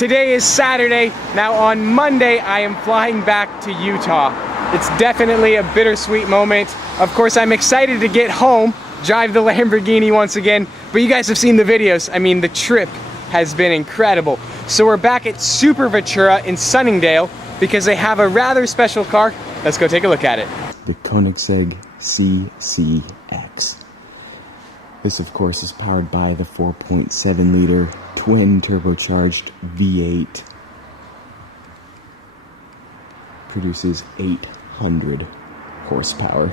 Today is Saturday. Now on Monday, I am flying back to Utah. It's definitely a bittersweet moment. Of course, I'm excited to get home, drive the Lamborghini once again, but you guys have seen the videos. I mean, the trip has been incredible. So we're back at Super Ventura in Sunningdale because they have a rather special car. Let's go take a look at it. The Koenigsegg CCX. This, of course, is powered by the 4.7-liter twin turbocharged V8. Produces 800 horsepower.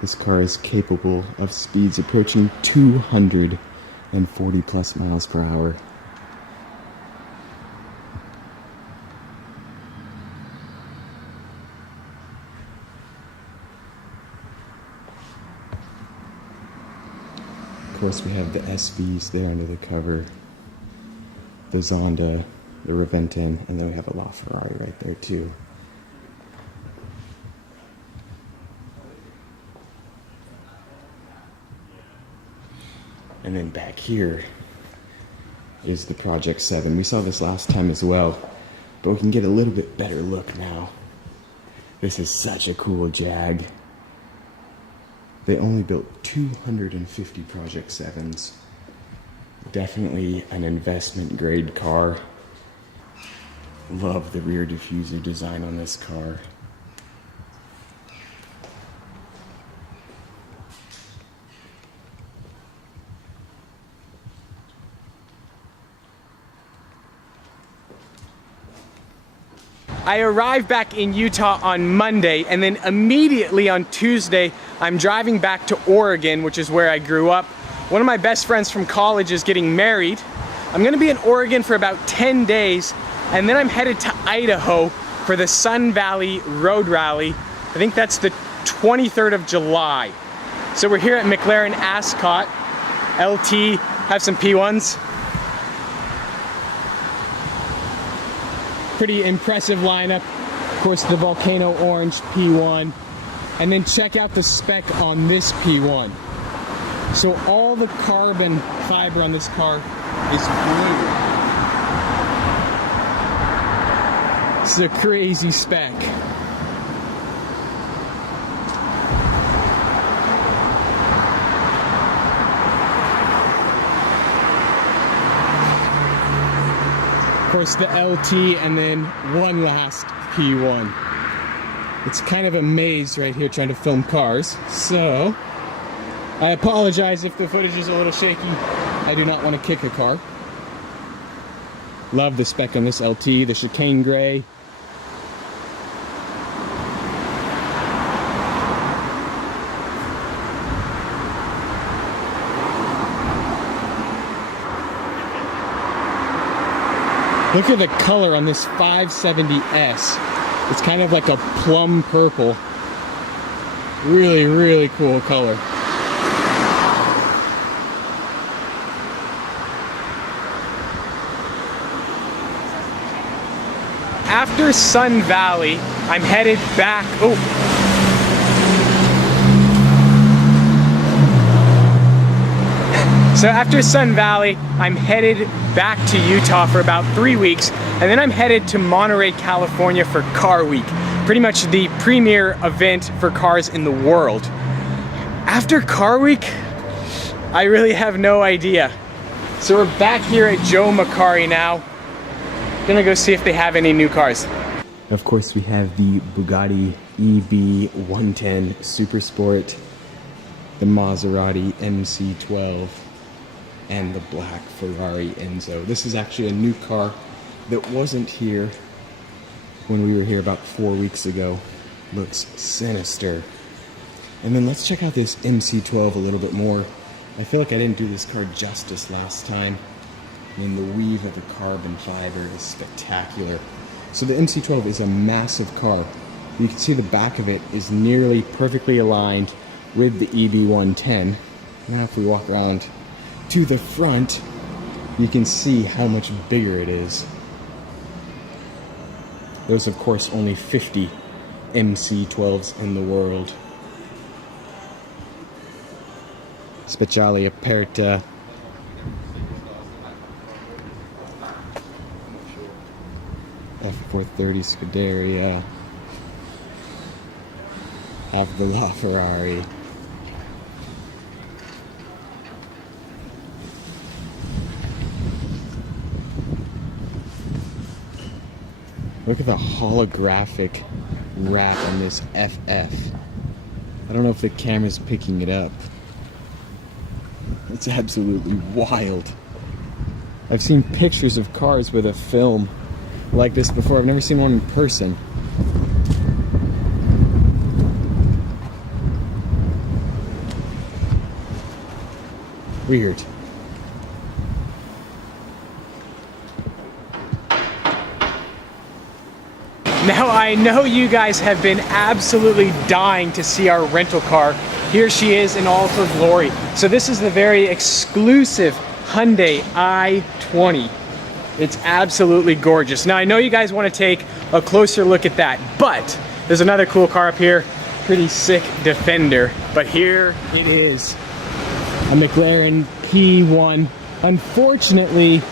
This car is capable of speeds approaching 240 plus miles per hour. Of course, we have the SVs there under the cover, the Zonda, the Reventon, and then we have a LaFerrari right there too. And then back here is the Project 7. We saw this last time as well, but we can get a little bit better look now. This is such a cool Jag. They only built 250 Project 7s. Definitely an investment grade car. Love the rear diffuser design on this car. I arrived back in Utah on Monday, and then immediately on Tuesday, I'm driving back to Oregon, which is where I grew up. One of my best friends from college is getting married. I'm gonna be in Oregon for about 10 days, and then I'm headed to Idaho for the Sun Valley Road Rally. I think that's the 23rd of July. So we're here at McLaren Ascot. LT, have some P1s. Pretty impressive lineup. Of course, the Volcano Orange P1. And then check out the spec on this P1. So all the carbon fiber on this car is blue. It's a crazy spec. Of course, the LT, and then one last P1. It's kind of a maze right here trying to film cars, so I apologize if the footage is a little shaky. I do not want to kick a car. Love the spec on this LT, the chicane gray. Look at the color on this 570S. It's kind of like a plum purple. Really, really cool color. After Sun Valley, I'm headed back. So after Sun Valley, I'm headed back to Utah for about 3 weeks, and then I'm headed to Monterey, California for Car Week, pretty much the premier event for cars in the world. After Car Week, I really have no idea. So we're back here at Joe Macari now. Gonna go see if they have any new cars. Of course, we have the Bugatti EB110 Supersport, the Maserati MC12, and the black Ferrari Enzo. This is actually a new car that wasn't here when we were here about 4 weeks ago. Looks sinister. And then let's check out this MC12 a little bit more. I feel like I didn't do this car justice last time. I mean, the weave of the carbon fiber is spectacular. So the MC12 is a massive car. You can see the back of it is nearly perfectly aligned with the EB110. Now if we walk around to the front, you can see how much bigger it is. There's of course only 50 MC12s in the world. Speciale Aperta. F430 Scuderia. Have the LaFerrari. Look at the holographic wrap on this FF. I don't know if the camera's picking it up. It's absolutely wild. I've seen pictures of cars with a film like this before. I've never seen one in person. Weird. Now I know you guys have been absolutely dying to see our rental car. Here she is in all of her glory. So this is the very exclusive Hyundai i20. It's absolutely gorgeous. Now I know you guys want to take a closer look at that, but there's another cool car up here, pretty sick Defender. But here it is, a McLaren P1. Unfortunately,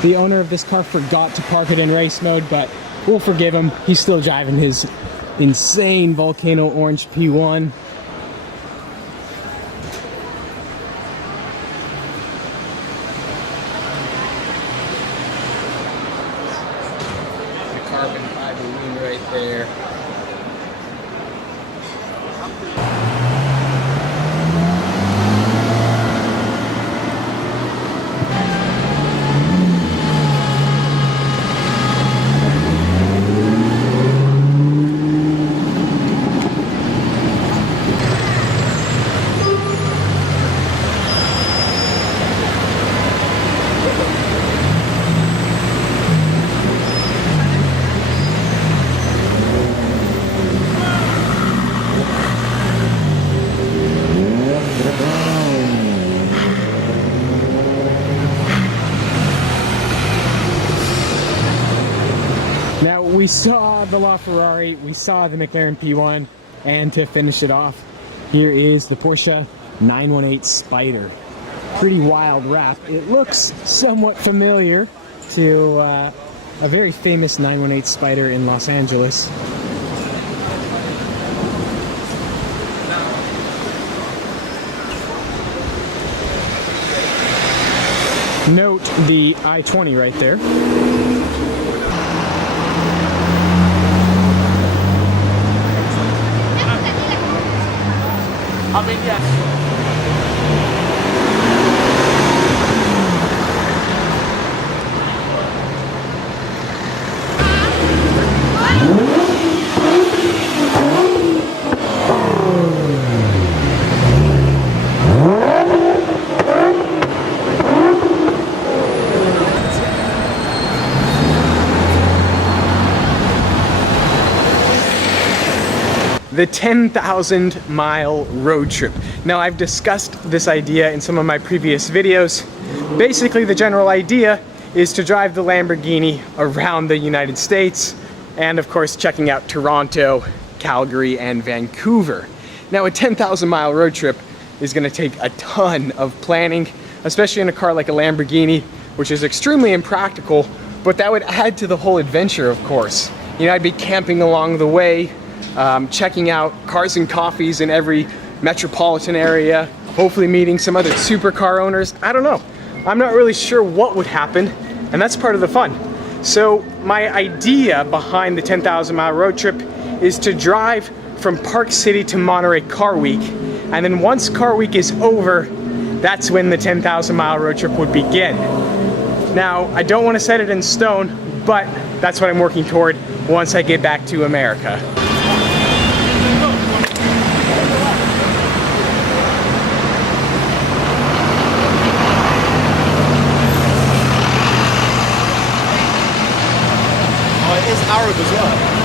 the owner of this car forgot to park it in race mode, but we'll forgive him. He's still driving his insane Volcano Orange P1. The carbon fiber wing right there. Now we saw the LaFerrari, we saw the McLaren P1, and to finish it off, here is the Porsche 918 Spyder. Pretty wild wrap. It looks somewhat familiar to a very famous 918 Spyder in Los Angeles. Note the i20 right there. I mean, yes. The 10,000 mile road trip. Now I've discussed this idea in some of my previous videos. Basically the general idea is to drive the Lamborghini around the United States and of course checking out Toronto, Calgary, and Vancouver. Now a 10,000 mile road trip is gonna take a ton of planning, especially in a car like a Lamborghini, which is extremely impractical, but that would add to the whole adventure, of course. You know, I'd be camping along the way, checking out cars and coffees in every metropolitan area, hopefully meeting some other supercar owners. I don't know. I'm not really sure what would happen, and that's part of the fun. So my idea behind the 10,000 mile road trip is to drive from Park City to Monterey Car Week, and then once Car Week is over, that's when the 10,000 mile road trip would begin. Now, I don't want to set it in stone, but that's what I'm working toward once I get back to America. It's Arab as well.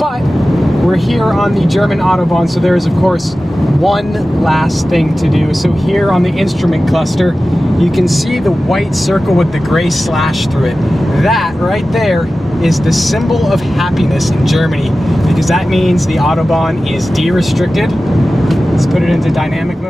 But we're here on the German Autobahn, so there is of course one last thing to do. So here on the instrument cluster, you can see the white circle with the gray slash through it. That right there is the symbol of happiness in Germany, because that means the Autobahn is de-restricted. Let's put it into dynamic mode.